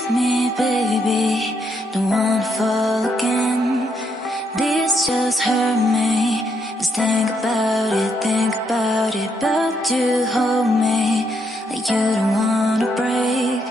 Leave me, baby, don't wanna fall again. This just hurt me. Just think about it, but you hold me like you don't wanna break.